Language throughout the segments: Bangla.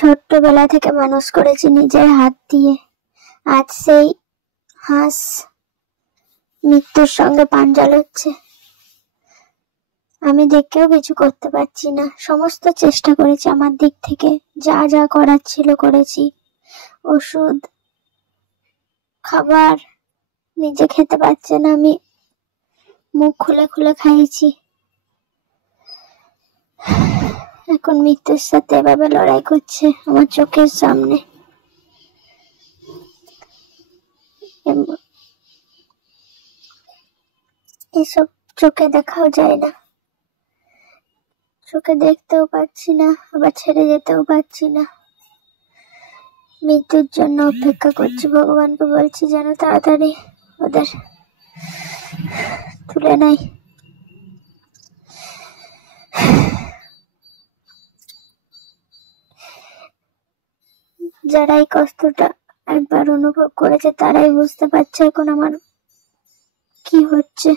ছোট্টবেলা থেকে মানুষ করেছি নিজের হাত দিয়ে, আজ সেই হাঁস মৃত্যুর সঙ্গে পাঞ্জা লড়ছে। আমি দেখেও কিছু করতে পারছি না। সমস্ত চেষ্টা করেছি আমার দিক থেকে, যা যা করার ছিল করেছি। ওষুধ, খাবার নিজে খেতে পারছে না, আমি মুখ খুলে খুলে খাইছি। এখন মৃত্যুর সাথে এভাবে লড়াই করছে আমার চোখের সামনে। এসব চোখে দেখাও যায় না, চোখে দেখতেও পাচ্ছি না, আবার ছেড়ে যেতেও পাচ্ছি না। মৃত্যুর জন্য অপেক্ষা করছি, ভগবানকে বলছি যেন তাড়াতাড়ি ওদের তুলে নেয়। যারা এই কষ্টটা একবার অনুভব করেছে তারাই বুঝতে পারছে এখন আমার কি হচ্ছে।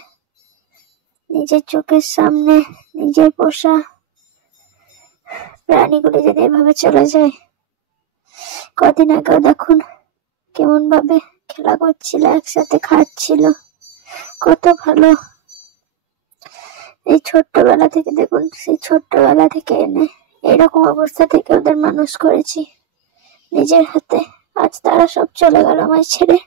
নিজের চোখের সামনে নিজের পোষা প্রাণীগুলি যদি এভাবে চলে যায়। কদিন আগেও দেখুন কেমন ভাবে খেলা করছিল, একসাথে খাচ্ছিল, কত ভালো। এই ছোট্টবেলা থেকে দেখুন, সেই ছোট্টবেলা থেকে এনে এরকম অবস্থা থেকে ওদের মানুষ করেছি নিজের হাতে। আজ তারা সব চলে গেল আমায় ছেড়ে।